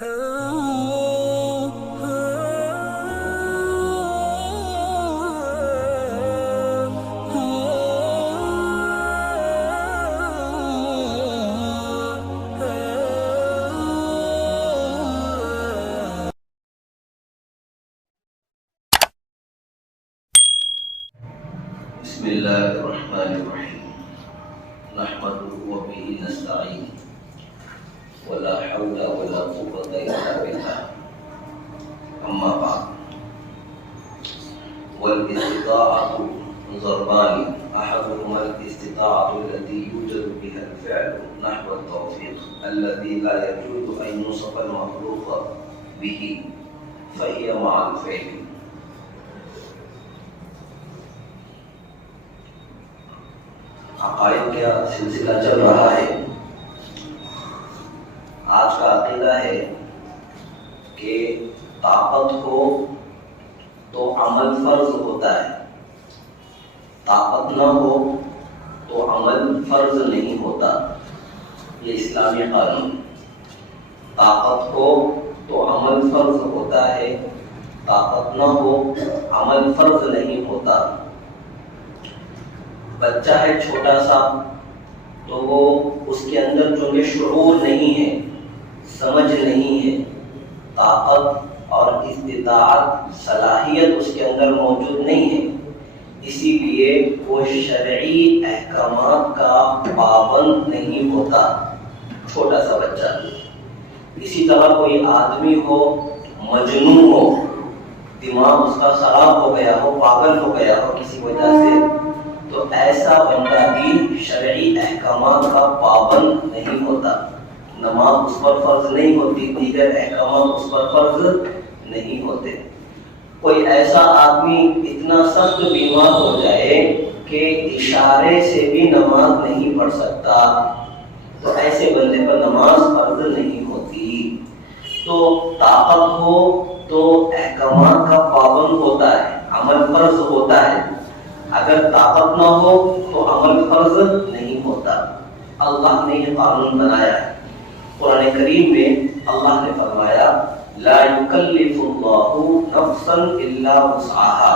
بسم اللہ الرحمن الرحیم نحمده وبه نستعین ولا حول ولا قوة الا بالله اما بعد والاستطاعة ضربان احدهما الاستطاعة التي يوجد بها الفعل نحو التوفيق الذي لا يجوز ان يوصف المخلوق به فهي مع الفعل. عقائد کا سلسلہ چل رہا ہے. آج کا عقیدہ ہے کہ طاقت ہو تو عمل فرض ہوتا ہے، طاقت نہ ہو تو عمل فرض نہیں ہوتا. یہ اسلامی قانون. طاقت ہو تو عمل فرض ہوتا ہے، طاقت نہ ہو عمل فرض نہیں ہوتا. بچہ ہے چھوٹا سا تو وہ اس کے اندر چونکہ شعور نہیں ہے، سمجھ نہیں ہے، طاقت اور استطاعت صلاحیت اس کے اندر موجود نہیں ہے، اسی لیے وہ شرعی احکامات کا پابند نہیں ہوتا. چھوٹا سا بچہ. اسی طرح کوئی آدمی ہو، مجنون ہو، دماغ اس کا خراب ہو گیا ہو، پاگل ہو گیا ہو کسی وجہ سے، تو ایسا بندہ بھی شرعی احکامات کا پابند نہیں ہوتا. نماز اس پر فرض نہیں ہوتی، دیگر احکامات اس پر فرض نہیں ہوتے. کوئی ایسا آدمی اتنا سخت بیمار ہو جائے کہ اشارے سے بھی نماز نہیں پڑھ سکتا، تو ایسے بندے پر نماز فرض نہیں ہوتی. تو طاقت ہو تو احکامات کا پابند ہوتا ہے، عمل فرض ہوتا ہے. اگر طاقت نہ ہو تو عمل فرض نہیں ہوتا. اللہ نے یہ قانون بنایا ہے. قرآن کریم میں اللہ نے فرمایا لا یکلف اللہ نفسا الا وسعها،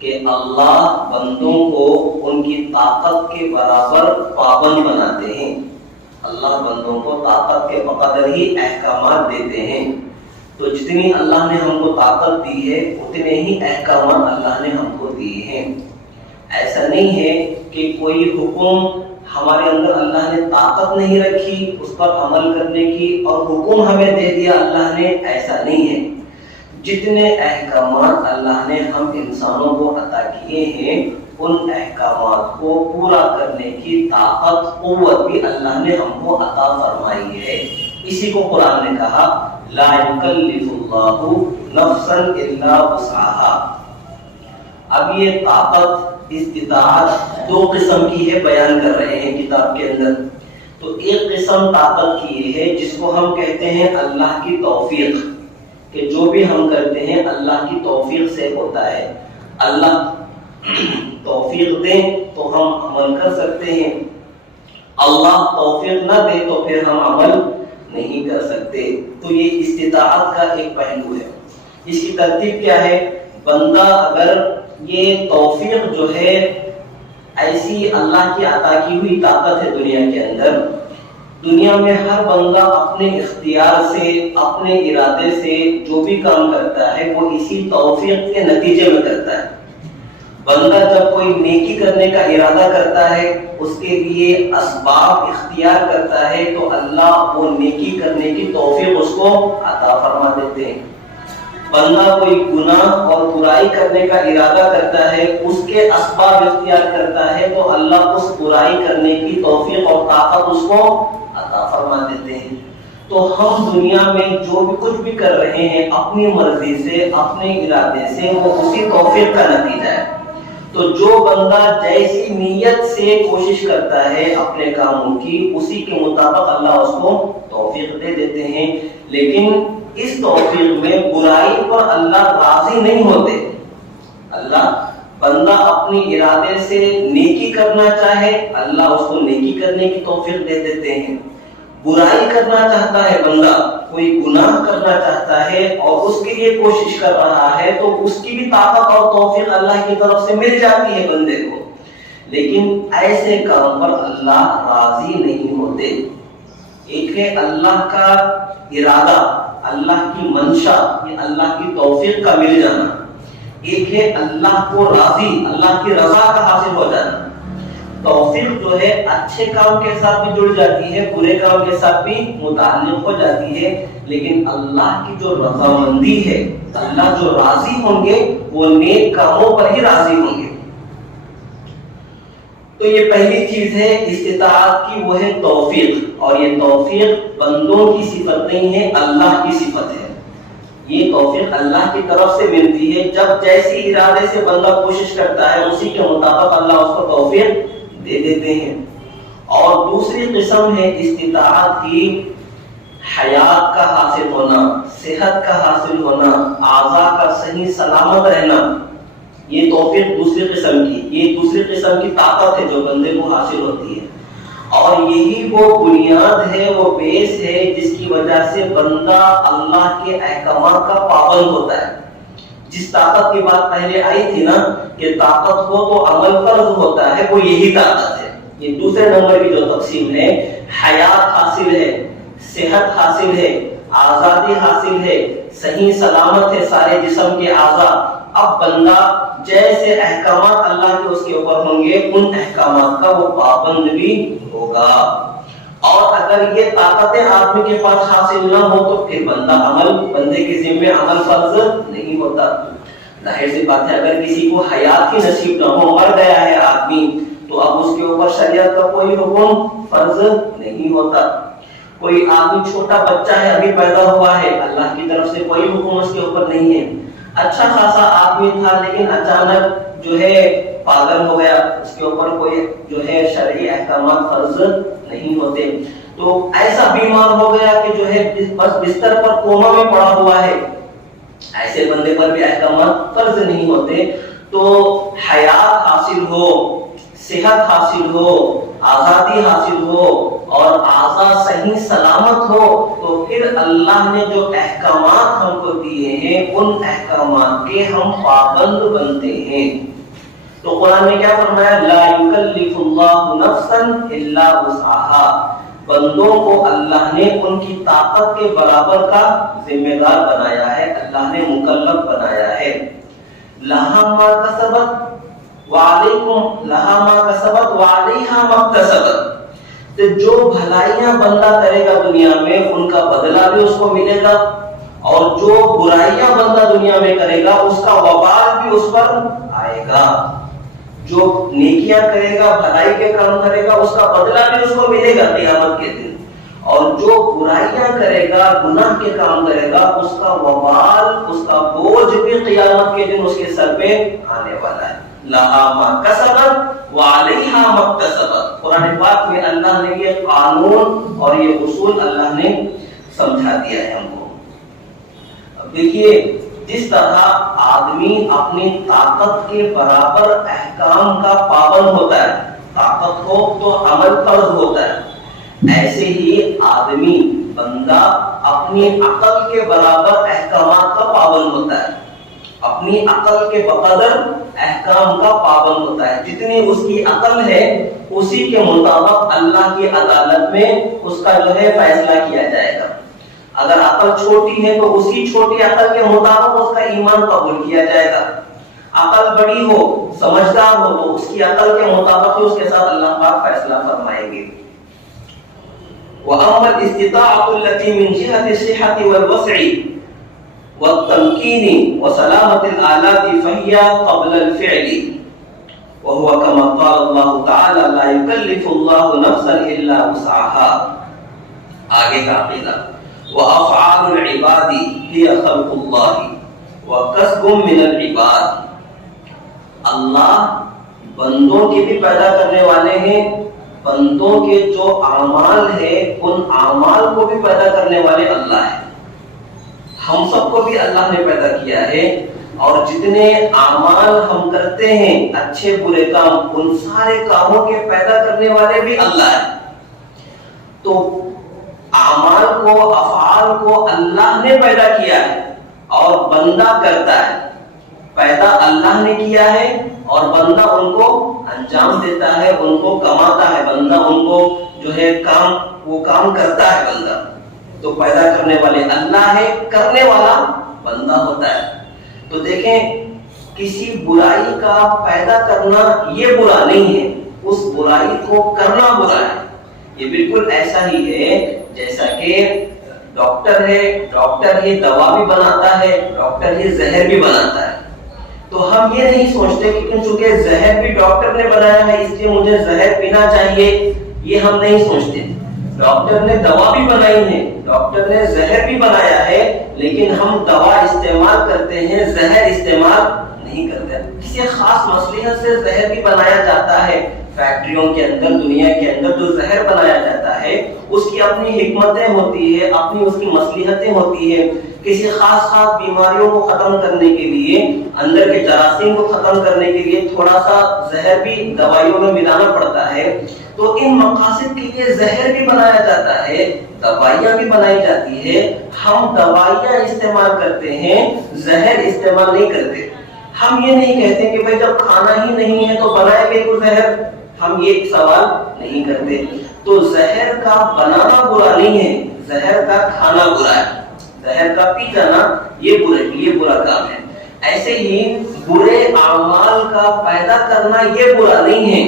کہ اللہ بندوں کو ان کی طاقت کے برابر پابند بناتے ہیں. اللہ بندوں کو طاقت کے بقدر ہی احکامات دیتے ہیں. تو جتنی اللہ نے ہم کو طاقت دی ہے اتنے ہی احکامات اللہ نے ہم کو دیے ہیں. ایسا نہیں ہے کہ کوئی حکم ہمارے اندر اللہ نے طاقت نہیں رکھی اس پر عمل کرنے کی اور حکم ہمیں دے دیا اللہ نے، ایسا نہیں ہے. جتنے احکامات اللہ نے ہم انسانوں کو عطا کیے ہیں ان احکامات کو پورا کرنے کی طاقت، قوت بھی اللہ نے ہم کو عطا فرمائی ہے. اسی کو قرآن نے کہا لا یکلف اللہ نفسا الا وسعها. اب یہ طاقت استطاعت دو قسم کی ہے، بیان کر رہے ہیں کتاب کے اندر. تو ایک قسم طاقت کی یہ ہے جس کو ہم کہتے ہیں اللہ کی توفیق، کہ جو بھی ہم کرتے ہیں اللہ کی توفیق سے ہوتا ہے. اللہ توفیق دیں تو ہم عمل کر سکتے ہیں، اللہ توفیق نہ دے تو پھر ہم عمل نہیں کر سکتے. تو یہ استطاعت کا ایک پہلو ہے. اس کی ترتیب کیا ہے؟ بندہ اگر یہ توفیق جو ہے ایسی اللہ کی عطا کی ہوئی طاقت ہے دنیا کے اندر، دنیا میں ہر بندہ اپنے اختیار سے، اپنے ارادے سے جو بھی کام کرتا ہے وہ اسی توفیق کے نتیجے میں کرتا ہے. بندہ جب کوئی نیکی کرنے کا ارادہ کرتا ہے، اس کے لیے اسباب اختیار کرتا ہے، تو اللہ وہ نیکی کرنے کی توفیق اس کو عطا فرما دیتے ہیں. بندہ کوئی گناہ اور برائی کرنے کا ارادہ کرتا ہے، اس کے اسباب اختیار کرتا ہے، تو اللہ اس برائی کرنے کی توفیق اور طاقت اس کو عطا فرما دیتے ہیں. تو ہم دنیا میں جو بھی کچھ بھی کر رہے ہیں اپنی مرضی سے، اپنے ارادے سے، وہ اسی توفیق کا نتیجہ ہے. تو جو بندہ جیسی نیت سے کوشش کرتا ہے اپنے کاموں کی، اسی کے مطابق اللہ اس کو توفیق دے دیتے ہیں. لیکن اس توفیق میں برائی پر اللہ راضی نہیں ہوتے. اللہ بندہ اپنی ارادے سے نیکی کرنا چاہے، اللہ اس کو نیکی کرنے کی توفیق دے دیتے ہیں. برائی کرنا چاہتا ہے بندہ، کوئی گناہ کرنا چاہتا ہے اور اس کے لیے کوشش کر رہا ہے، تو اس کی بھی طاقت اور توفیق اللہ کی طرف سے مل جاتی ہے بندے کو، لیکن ایسے کام پر اللہ راضی نہیں ہوتے۔ ایک ہے اللہ کا ارادہ، اللہ کی منشا، یہ اللہ کی توفیق کا مل جانا، ایک ہے اللہ کو راضی، اللہ کی رضا کا حاصل ہو جانا۔ توفیق جو ہے اچھے کام کے ساتھ بھی جڑ جاتی ہے، برے کام کے ساتھ بھی متعلق ہو جاتی ہے، لیکن اللہ کی جو رضامندی ہے، اللہ جو راضی ہوں گے وہ نیک کاموں پر ہی راضی ہوں گے۔ تو یہ پہلی چیز ہے استطاعت کی، وہ ہے توفیق، اور یہ توفیق بندوں کی صفت نہیں ہے، اللہ کی صفت ہے۔ یہ توفیق اللہ کی طرف سے ملتی ہے، جب جیسی ارادے سے بندہ کوشش کرتا ہے اسی کے مطابق اللہ اس کو توفیق دے دیتے ہیں۔ اور دوسری قسم ہے استطاعت کی، حیات کا حاصل ہونا، صحت کا حاصل ہونا، اعضاء کا صحیح سلامت رہنا، یہ توفیق دوسری قسم کی، یہ دوسری قسم کی طاقت ہے جو بندے کو حاصل ہوتی ہے، اور یہی وہ بنیاد ہے، وہ بیس ہے جس کی وجہ سے بندہ اللہ کے احکامات کا پابند ہوتا ہے۔ جس طاقت کی بات پہلے آئی تھی نا کہ طاقت ہو تو عمل فرض ہوتا ہے، وہ یہی طاقت ہے۔ یہ دوسرے نمبر کی جو تقسیم ہے، حیات حاصل ہے، صحت حاصل ہے، آزادی حاصل ہے، صحیح سلامت ہے سارے جسم کے اعضاء۔ اب بندہ جیسے احکامات اللہ کے اس کے اوپر ہوں گے، ان احکامات کا وہ پابند بھی ہوگا۔ اور اگر یہ طاقتیں آدمی کے پاس حاصل نہ ہو تو پھر بندے کے ذمہ عمل فرض نہیں ہوتا۔ ظاہر سی بات ہے، اگر کسی کو حیات ہی نصیب نہ ہو، مر گیا ہے آدمی، تو اب اس کے اوپر شریعت کا کوئی حکم فرض نہیں ہوتا۔ کوئی آدمی چھوٹا بچہ ہے، ابھی پیدا ہوا ہے، اللہ کی طرف سے کوئی حکم اس کے اوپر نہیں ہے۔ اچھا خاصا آدمی تھا لیکن اچانک جو ہے پاگل ہو گیا، اس کے اوپر کوئی جو ہے شرعی احکامات فرض نہیں ہوتے۔ تو ایسا بیمار ہو گیا کہ جو ہے بس بستر پر کوما میں پڑا ہوا ہے، ایسے بندے پر بھی احکامات فرض نہیں ہوتے۔ تو حیات حاصل ہو، صحت حاصل ہو، آزادی حاصل ہو اور اعضاء صحیح سلامت ہو، تو پھر اللہ نے جو احکامات ہم کو دیے ہیں ان احکامات کے ہم پابند بنتے ہیں۔ تو قرآن نے کیا فرمایا؟ لا یکلف اللہ نفسا الا وسعها، بندوں کو اللہ نے ان کی طاقت کے برابر کا ذمہ دار بنایا ہے، اللہ نے مکلف بنایا ہے۔ لہا ما کسبت وعلیکم لہا ما کسبت وعلیہا ما اکتسبت، تو جو بھلائیاں بندہ کرے گا دنیا میں ان کا بدلہ بھی اس کو ملے گا، اور جو برائیاں بندہ دنیا میں کرے گا اس کا وبال بھی اس پر آئے گا۔ جو نیکیاں کرے گا، بھلائی کے کام کرے گا، اس کا بدلہ بھی اس کو ملے گا قیامت کے دن، اور جو برائیاں کرے گا، گناہ کے کام کرے گا، اس کا وبال، اس کا بوجھ بھی قیامت کے دن اس کے سر پہ آنے والا ہے۔ لہا ما کسبت وعلیہا ما اکتسبت، قرآن پاک میں اللہ نے یہ قانون اور یہ اصول اللہ نے سمجھا دیا ہے ہم کو۔ اب دیکھیے، جس طرح آدمی اپنی طاقت کے برابر احکام کا پابند ہوتا ہے، طاقت ہو تو عمل فرض ہوتا ہے، ایسے ہی آدمی بندہ اپنی عقل کے برابر احکامات کا پابند ہوتا ہے، اپنی عقل کے بقدر احکام کا پابند ہوتا ہے۔ جتنی اس کی عقل ہے اسی کے مطابق اللہ کی عدالت میں اس کا جو ہے فیصلہ کیا جائے گا۔ اگر عقل چھوٹی ہے تو اسی چھوٹی عقل کے مطابق اس کا ایمان قبول کیا جائے گا۔ عقل بڑی ہو، سمجھدار ہو، تو اس کی عقل کے مطابق ہی اس کے ساتھ اللہ پاک فیصلہ فرمائیں گے۔ وَأَمَّا الِاسْتِطَاعَةُ الَّتِي مِنْ جِهَةِ الصِّحَّةِ وَالْوَسْعِ وَالتَّمْكِينِ وَسَلَامَةِ الْآلَاتِ فَهِيَ قَبْلَ الْفِعْلِ وَهُوَ كَمَا قَالَ اللَّهُ تَعَالَى لَا يُكَلِّفُ اللَّهُ نَفْسًا إِلَّا وُسْعَهَا۔ آگے کا عقیدہ، وَأَفْعَالُ الْعِبَادِ هِيَ خَلْقُ اللَّهِ وَكَسْبٌ مِنَ الْعِبَادِ، اللہ بندوں کے بھی پیدا کرنے والے ہیں، بندوں کے جو اعمال ہیں ان اعمال کو بھی پیدا کرنے والے اللہ ہیں۔ ہم سب کو بھی اللہ نے پیدا کیا ہے، اور جتنے اعمال ہم کرتے ہیں، اچھے برے کام، ان سارے کاموں کے پیدا کرنے والے بھی اللہ ہیں۔ تو اعمال کو، افعال کو اللہ نے پیدا کیا ہے اور بندہ کرتا ہے. پیدا اللہ نے کیا ہے اور بندہ ان کو انجام دیتا ہے، ان کو کماتا ہے. بندہ ان کو جو ہے وہ کام کرتا ہے بندہ. تو پیدا کرنے والے اللہ ہے، کرنے والا بندہ ہوتا ہے. تو دیکھیں، کسی برائی کا پیدا کرنا یہ برا نہیں ہے، اس برائی کو کرنا برا ہے. یہ بالکل ایسا ہی ہے جیسا کہ ڈاکٹر ہے، ڈاکٹر ہی دوا بھی بناتا ہے، ڈاکٹر ہی زہر بھی بناتا ہے. تو ہم یہ نہیں سوچتے کہ چونکہ زہر بھی ڈاکٹر نے بنایا ہے اس لیے مجھے زہر پینا چاہیے، یہ ہم نہیں سوچتے. ڈاکٹر نے دوا بھی بنائی ہے، ڈاکٹر نے زہر بھی بنایا ہے، لیکن ہم دوا استعمال کرتے ہیں، زہر استعمال نہیں کرتے. کسی خاص مصلحت سے زہر بھی بنایا جاتا ہے. فیکٹریوں کے اندر، دنیا کے اندر جو زہر بنایا جاتا ہے اس کی اپنی حکمتیں ہوتی ہے، اپنی اس کی مصلحتیں ہوتی ہے. کسی خاص بیماریوں کو ختم کرنے کے لیے، اندر کے جراثیم کو ختم کرنے کے لیے تھوڑا سا زہر بھی دوائیوں میں ملانا پڑتا ہے. تو ان مقاصد کے لیے زہر بھی بنایا جاتا ہے، دوائیاں بھی بنائی جاتی ہے. ہم دوائیاں استعمال کرتے ہیں، زہر استعمال نہیں کرتے. ہم یہ نہیں کہتے کہ بھائی جب کھانا ہی نہیں ہے تو بنائے گے تو زہر، ہم یہ سوال نہیں کرتے. تو زہر کا بنانا برا نہیں ہے، زہر کا کھانا برا ہے. زہر کا پی جانا یہ برا کام ہے. ایسے ہی برے اعمال کا پیدا کرنا یہ برا نہیں ہے،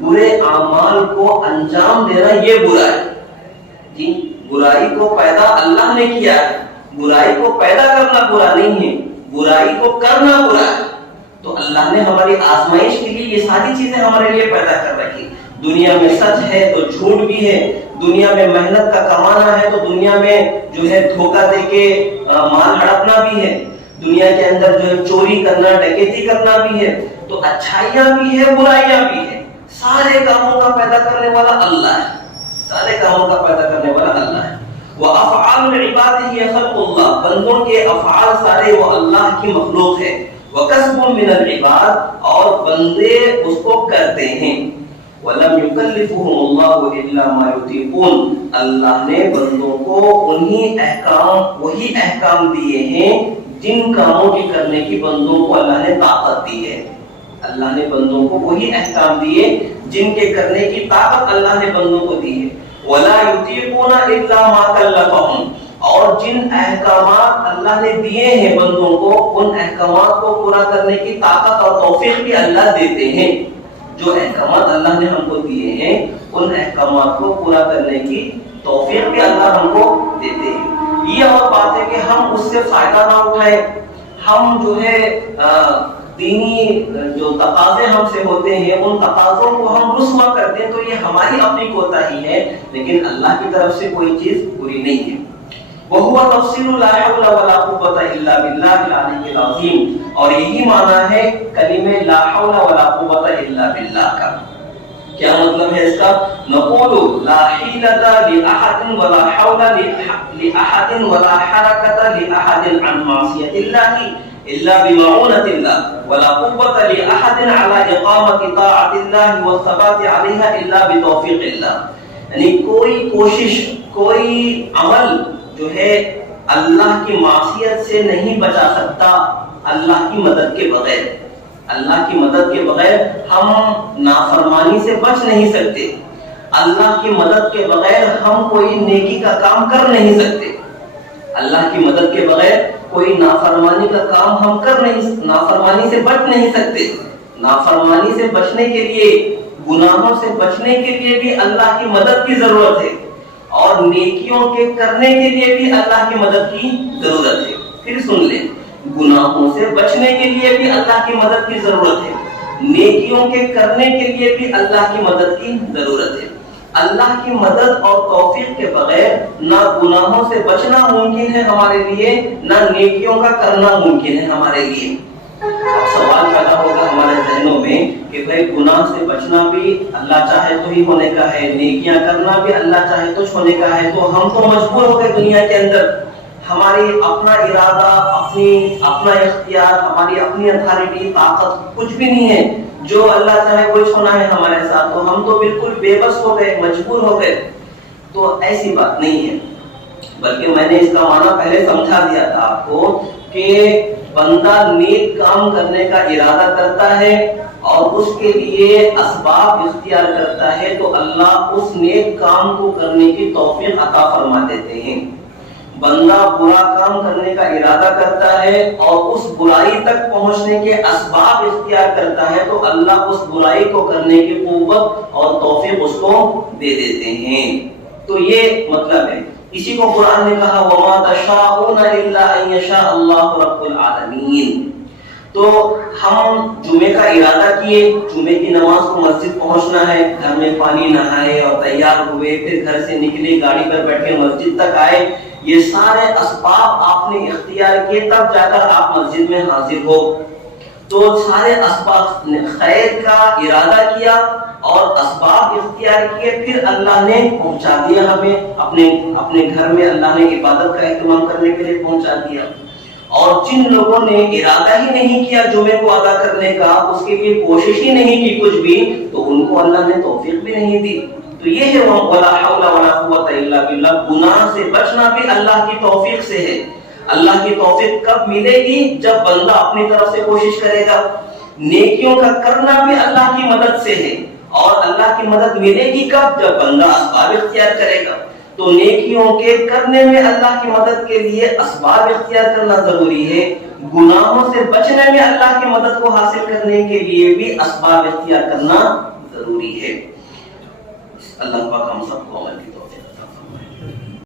برے اعمال کو انجام دینا یہ برا ہے. جی، برائی کو پیدا اللہ نے کیا ہے، برائی کو پیدا کرنا برا نہیں ہے، برائی کو کرنا برا ہے. تو اللہ نے ہماری آزمائش کے لیے یہ ساری چیزیں ہمارے لیے پیدا کر رکھی. دنیا میں سچ ہے تو جھوٹ بھی ہے، دنیا میں محنت کا کمانا ہے تو دنیا میں جو ہے دھوکہ دے کے مال ہڑپنا بھی ہے، دنیا کے اندر جو ہے چوری کرنا، ڈکیتی کرنا بھی ہے. تو اچھائیاں بھی ہے، برائیاں بھی ہے. سارے کاموں کا پیدا کرنے والا اللہ ہے، سارے کاموں کا پیدا کرنے والا اللہ ہے. وَأَفْعَالُ الْعِبَادِ هِيَ خَلْقُ اللَّهِ، بندوں کے افعال سارے وہ اللہ کی مخلوق ہے. وَكَسْبٌ مِّنَ الْعِبَادِ، اور بندے اس کو کرتے ہیں. وَلَمْ يُكَلِّفُهُمُ اللَّهُ إِلَّا مَا يُطِيقُونَ، اللہ نے بندوں کو وہی احکام دیے ہیں جن کاموں کے کرنے کی بندوں کو اللہ نے طاقت دی ہے. اللہ نے بندوں کو وہی احکام دیے جن کے کرنے کی طاقت اللہ نے بندوں کو دی ہے. وَلَا يُطِيقُونَ إِلَّا مَا كَلَّفَهُمْ، اور جن احکامات اللہ نے دیے ہیں بندوں کو، ان احکامات کو پورا کرنے کی طاقت اور توفیق بھی اللہ دیتے ہیں. جو احکامات اللہ نے ہم کو دیے ہیں ان احکامات کو پورا کرنے کی توفیق بھی اللہ ہم کو دیتے ہیں. یہ اور بات ہے کہ ہم اس سے فائدہ نہ اٹھائیں. ہم جو ہے دینی جو تقاضے ہم سے ہوتے ہیں ان تقاضوں کو ہم رسوا کرتے ہیں تو یہ ہماری اپنی کوتاہی ہے، لیکن اللہ کی طرف سے کوئی چیز بری نہیں ہے. وَهُوَ تَفْسِيرُ لَا حَوْلَ وَلَا قُوَّةَ إِلَّا بِاللَّهِ الْعَلِيِّ الْعَظِيمِ، اور یہی معنی ہے کلمہ لا حول ولا قوة الا باللہ کا. کیا مطلب ہے اس کا؟ نقول لا حیلۃ لأحد ولا حول لأحد ولا حرکۃ لأحد عن معصیۃ اللہ الا بمعونۃ اللہ ولا قوة لأحد على اقامۃ طاعۃ اللہ والثبات علیہا الا بتوفیق اللہ. یعنی کوئی کوشش، کوئی عمل جو ہے اللہ کی معصیت سے نہیں بچا سکتا اللہ کی مدد کے بغیر. اللہ کی مدد کے بغیر ہم نافرمانی سے بچ نہیں سکتے. اللہ کی مدد کے بغیر ہم کوئی نیکی کا کام کر نہیں سکتے. اللہ کی مدد کے بغیر کوئی نافرمانی کا کام ہم نافرمانی سے بچ نہیں سکتے. نافرمانی سے بچنے کے لیے، گناہوں سے بچنے کے لیے بھی اللہ کی مدد کی ضرورت ہے، اور نیکیوں کے کرنے کے لیے بھی اللہ کی مدد کی ضرورت ہے. پھر سن لیں، گناہوں سے بچنے کے لیے بھی اللہ کی مدد کی ضرورت ہے، نیکیوں کے کرنے کے لیے بھی اللہ کی مدد کی ضرورت ہے. اللہ کی مدد اور توفیق کے بغیر نہ گناہوں سے بچنا ممکن ہے ہمارے لیے، نہ نیکیوں کا کرنا ممکن ہے ہمارے لیے. اب سوال پیدا ہوگا ہمارے ذہنوں میں کہ بھائی گناہ سے بچنا بھی اللہ چاہے تو ہی ہونے کا ہے، نیکیاں کرنا بھی اللہ چاہے تو ہونے کا ہے. تو ہم تو مجبور ہو گئے دنیا کے اندر، ہماری اپنا ارادہ، اپنا اختیار، ہماری اپنی اتھارٹی، طاقت کچھ بھی نہیں ہے. جو اللہ چاہے وہی ہونا ہے ہمارے ساتھ. تو ہم تو بالکل بے بس ہو گئے، مجبور ہو گئے. تو ایسی بات نہیں ہے، بلکہ میں نے اس کا معنی پہلے سمجھا دیا تھا آپ کو کہ بندہ نیک کام کرنے کا ارادہ کرتا ہے اور اس کے لیے اسباب اختیار کرتا ہے تو اللہ اس نیک کام کو کرنے کی توفیق عطا فرما دیتے ہیں۔ بندہ برا کام کرنے کا ارادہ کرتا ہے اور اس برائی تک پہنچنے کے اسباب اختیار کرتا ہے تو اللہ اس برائی کو کرنے کی قوت اور توفیق اس کو دے دیتے ہیں۔ تو یہ مطلب ہے، اسی کو قرآن نے کہا وَمَا تَشَاءُونَ إِلَّا أَن يَشَاءَ اللَّهُ رَبُّ الْعَالَمِينَ۔ تو ہم جمعے کا ارادہ کیے، جمعے کی نماز کو مسجد پہنچنا ہے، گھر میں پانی نہائے اور تیار ہوئے، پھر گھر سے نکلے، گاڑی پر بیٹھے مسجد تک آئے، یہ سارے اسباب آپ نے اختیار کیے تب جا کر آپ مسجد میں حاضر ہو۔ تو سارے اسباب خیر کا ارادہ کیا اور اسباب اختیار کیے، پھر اللہ نے پہنچا دیا ہمیں اپنے گھر میں، اللہ نے عبادت کا اہتمام کرنے کے لیے پہنچا دیا۔ اور جن لوگوں نے ارادہ ہی نہیں کیا جمعے کو ادا کرنے کا، اس کے لیے کوشش ہی نہیں کی کچھ بھی، تو ان کو اللہ نے توفیق بھی نہیں دی۔ تو یہ ہے وَلَا حَوْلَ وَلَا قُوَّةَ إِلَّا بِاللَّهِ، گناہ سے بچنا بھی اللہ کی توفیق سے ہے۔ اللہ کی توفیق کب ملے گی؟ جب بندہ اپنی طرف سے کوشش کرے گا۔ نیکیوں کا کرنا بھی اللہ کی مدد سے ہے، اور اللہ کی مدد ملے گی کب؟ جب بندہ اسباب اختیار کرے گا۔ تو نیکیوں کے کرنے میں اللہ کی مدد کے لیے اسباب اختیار کرنا ضروری ہے، گناہوں سے بچنے میں اللہ کی مدد کو حاصل کرنے کے لیے بھی اسباب اختیار کرنا ضروری ہے۔ اللہ پاک ہم سب کو عمل کی